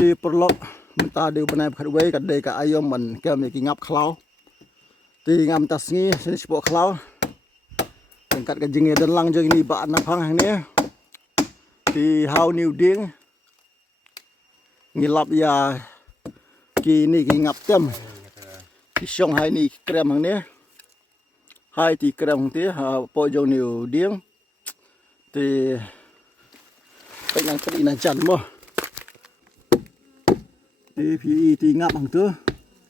thì perlu minta điều bên này khởi quay cái đây cái ayam mình kêu mình cái ngập khlau thì ngâm tas ni sini sebuah khlau tingkat cái jengnya dan lang jeng ini bak napang hàng này thì hao new điên ngilap ya ki ni ki ngap tem ki song hai ni krem hàng này hai thì krem tí po jong new điên thì cái yang tadi na jan mo thì ngap hàng thứ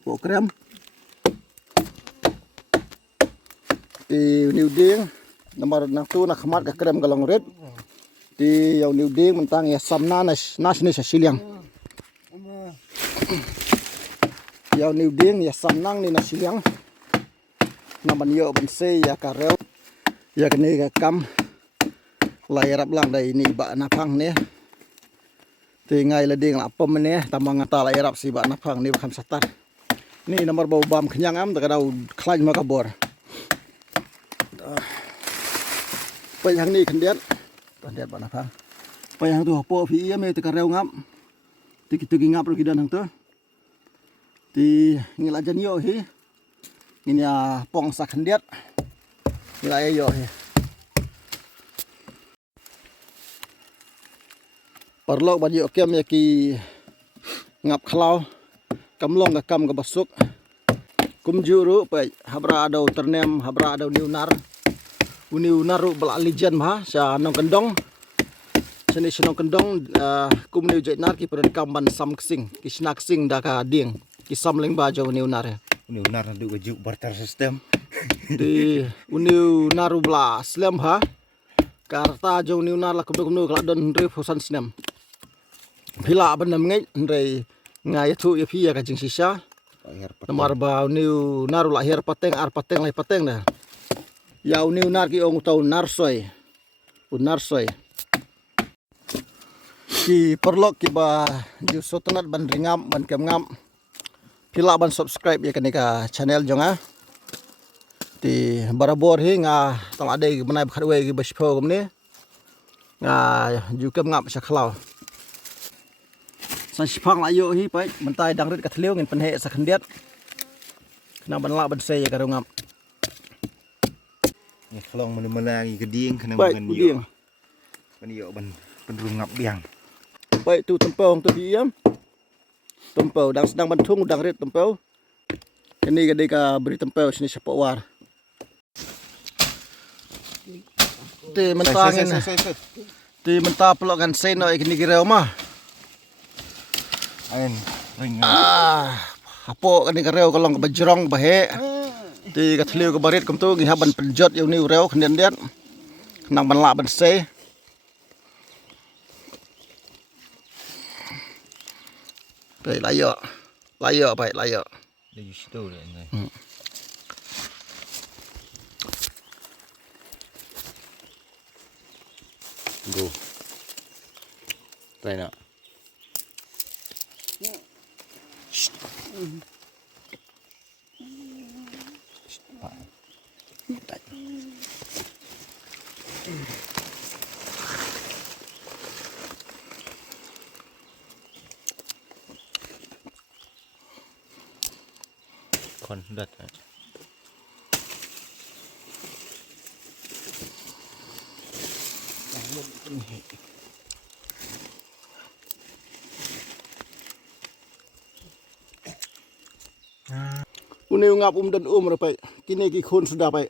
bộ krem thì new điên nomor nang tu nak khamat ka krem galong red thì yang new điên mình tang ya samna nas ni siliang yang new điên ya samnang ni na siliang naman yo ban se ya karel ya kene ka kam lai rap lang dai ni ba na phang ne thì ngay là điên là pom ne tamang ngata lai rap si ba na phang ni kham satar ni nomor bau bam kenyang am ta dau khlaj ma ka borไปทางนี้ขันเด็ดตอนเด็ดบ้านนะพังไปทางตัวโปพี่เมย์ตะการเร็วงับติงับเรากี่เดือนทางตัวตีงี้ละจะนิยมฮีงี้เนี่ยปองสักขันเด็ดงี้ละเยอะฮีปลอกบันเยอะเกี่ยมยากีงับขลาวกำลงกับกำกับบสุกกุมจูรุไปฮับราดาวตรเนมฮับราดาวนิวนาร์Uniu naru belak lijan mah sa nong kendong seni senong kendong kum niu jai nar ki peran kamban sam ksing ki snak sing da ka ding ki samling ba jo uniu nar du juk barter system di uniu naru bla slam ha karta jo uniu nar la kum kala don re fosan snem phila ban nam ngai ndrei ngai thu ya phi ya ka jing sisa namar ba uniu naru la her pateng ar pateng lai pateng da ya uniu nar ki ong tau narsoi ki perlok ki ba ju sotanat ban ringam ban kem ngam pila ban subscribe ya kanika channel jonga ti barabor hi nga tang ade ki banai khatwe ki baspo gumne nga ju kem ngam sa khlau san sipang la yo hi pai mentai dang rit ka thleu ngin panhe sa khandiat na ban la ban se ya ka ngam Khlong mana lagi ke dieng kena makan dieng. Ban yo ban rungap biang. Baik tu tempau tu diam. Tempau dang sedang bantung dang rit tempau. Ini kadai ka beri tempau sini siapa war. Ti mentangin. Ti mentah pelokan seno ikini kirau mah. Ain ring. Apo kani kirau kalong bajrong bahe. Thì cái thliu cái barit công tu nghi ban penjot yêu niu reo khnen det nang ban la ban seไปหลายเยอะไปหลายเยอะ Dia ju situ dah ngai. Go. Tai nak. Kon dat. Uniu ngap dan rapai kini ki khun sudah pai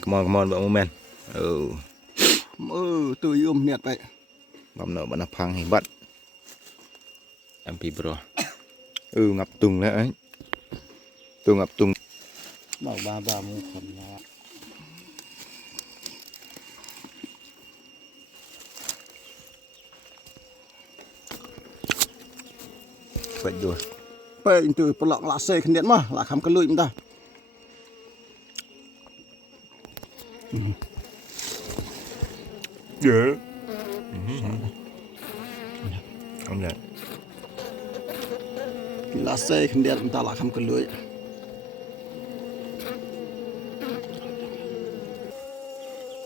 Come on, Bang Momen. tu niat pai Bam no bana phang hebat. MP bro. Ngap tung nữa ấy. Tu ngap tung. bảo ba mu khẩn là Vậy rồi. pai tu pelak la se khnet mah la kham kelui mta Yeah. Không được. la se khnet mta la kham kelui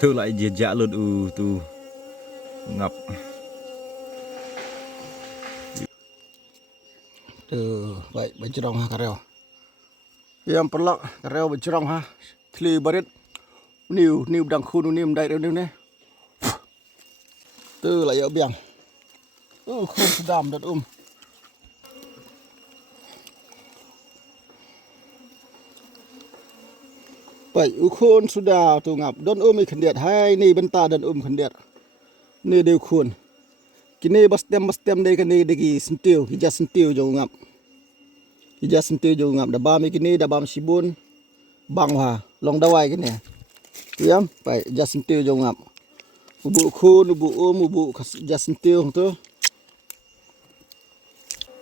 Thứ lại dẹt luôn tu ngập. Tuh, baik bajrong ha kareo. Yang perlak kareo bajrong ha. Thli barit. Niu dang khunu niu dai niu ne. Tuh lại ở biang. Khun sedam dat Baik, khun sudah tu ngap. Don kendiat. Hai ni benta dan kendiat. Ni dia khun. Kini bastem dei kan degi sentiu, hija sentiu jo ngap. Hija sentiu jo ngap. Dabam kini dabam sibun. Bang ha, long dawai kini. Tiam, baik hija sentiu jo ngap. Ubu khun, ubu hija sentiu tu.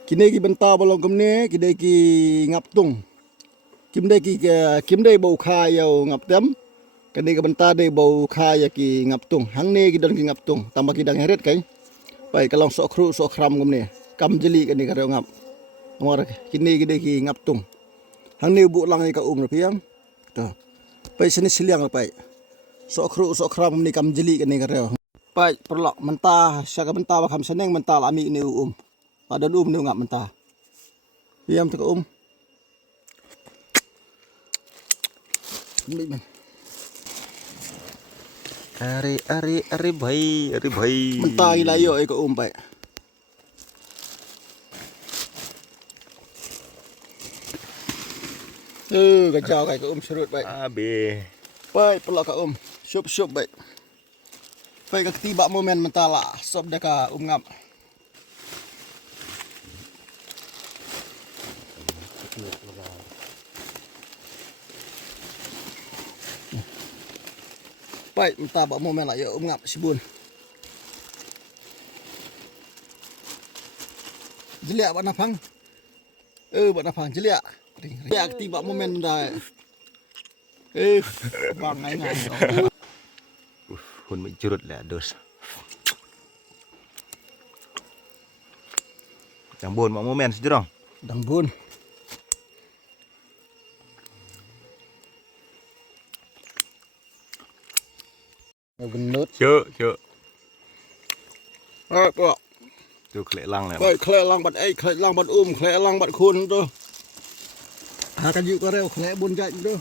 Kini ki benta bolong kemne, kini ki ngap tung. Kim dei bau khai yo ngap tem. Kini ki benta dei bau khai ya ki ngap tung. Hang ne ki don ki ngap tung. Tambah ki dang heret kai. Baik kalau sok kru sok kram kemne. Kam jeli kini kareo ngap. Amor kini ki ngap tung. Hang ne bu lang ka piam. Tu. Baik sini siliang baik. Sok kru sok kram kemne kam jeli kini kareo. Baik perlok mentah syaga mentah bakam seneng mentah lami ni Ada ni ngap mentah. Piam tu ka Are bhai. Mentah gila yo ka baik. Kacau kai ka serut baik. Abe. Baik pelak ka Syup baik. Baik ka tiba momen mentah lah. Sob dah ka ngap. Baik, mentah bak momen lah ya ngap sibun. Jeliak bak napang. Bak napang jeliak. Jeliak tiba momen dah. Bang ngai. Hun mencurut lah dos. Yang bon mak momen sejerong. Dang bun. Gendut. Cuk. Pak. Tu kelek lang lah. Baik, kelek lang bat kelek lang bat kelek lang bat khun tu. Kan yu kareo kelek bun jat tu.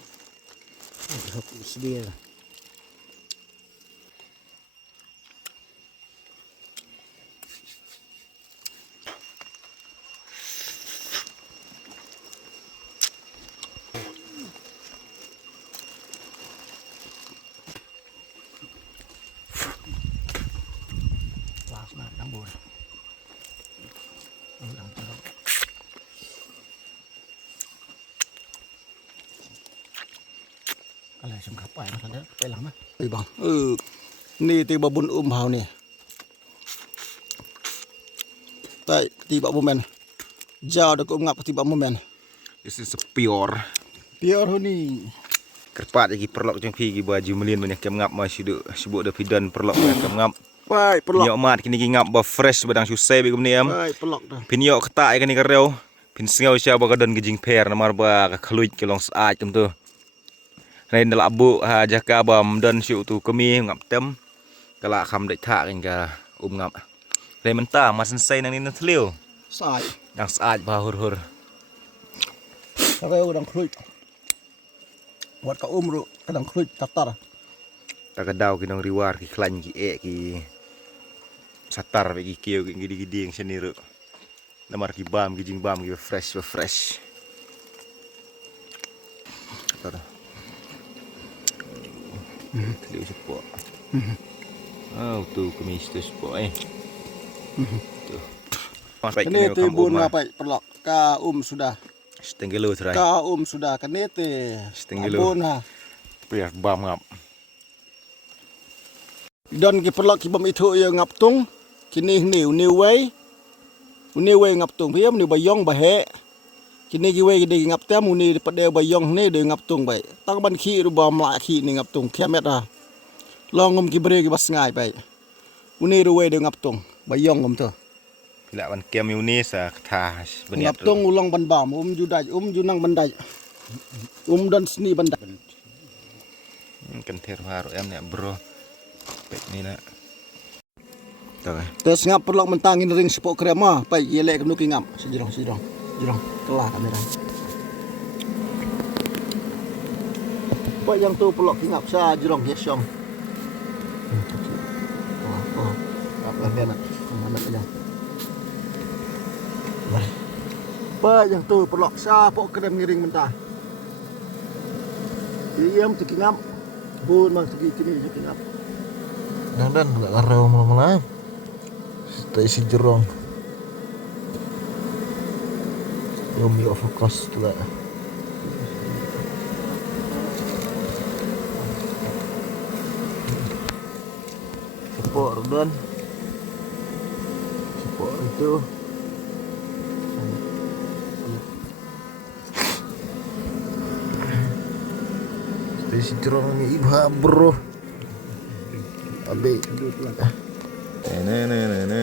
Sedia. Dang bun.อะไรสำคัญไปนะครับเด้อไปหลังนะไปบังนี่ตีบะบุญเฮานี่ใต้ตีบะโมเมนเจ้าดอกงับตีบะโมเมน This is a pure. เปียร์เฮานี่ Kerpat lagi perlok jeng pi gi baju melin banyak kem ngap ma sibuk dah pidan perlok kem ngap. ไปปลอก Pinyok mat kini gi ngap ba fresh badang susai be kum ni am. ไปปลอกเด้อ Pinyok ketak kan ni kareu. Pin sengau sia ba gadan gi jing per namar ba ka khluj ke long saat tum tu. Này là bộ jaka bầm đơn chịu tù kami ngập tem cái lạ khăm đậy thạ cái cả ngập đây mình ta mà sân say năng nên liều สาย đang sai và hur hur เร็วดังคลุยวัดกะรุกระดังคลุยตัด ta cái đau cái nong riwar cái khlan cái e cái satar cái kêu cái gidi gidi yang seni ru namar cái bam cái jing bam cái fresh Tara. Liu sepo. Tu kemis tu sepo Tu. Kene te bun ngapai perlok ka sudah. Setengah lu terai. Ka sudah kene te. Setengah lu. Bun ha. Piak bam ngap. Don ki perlok ki bam itu ye ngap tung. Kini niu wei. Niu wei ngap tung piam niu bayong bahe. Kini ki wei ki ngap tem uni pade bayong ni de ngap tung bai. Tang ban ki ru bam la ki ni ngap tung kiamet ha. Long ngom ki bre ki bas ngai bai. Uni ru wei de ngap tung bayong ngom tu. Lạ ban kem uni sa tha Ngap tung ulang ban bam judai ju nang bandai. Dan seni bandai. Kan ter haru em nè bro. Pek ni nak. Tengah. Terus ngap perlu mentangin ring sepok krema, pai yelek kenuki ngap sejirong. Kelah kamera. Pai yang tu perlu ngap sa jirong yesong. Apa nak? Mana aja. Pai yang tu perlu sa pok krem ngiring mentah. Diam tu ngap. Bun mang segi kini tu ngap. Dan nggak kareu malam-malam. Stay si jerong. Yomi fokus tu lah. Support dan support itu. Stay si jerong ni iba bro. Abe. Nè.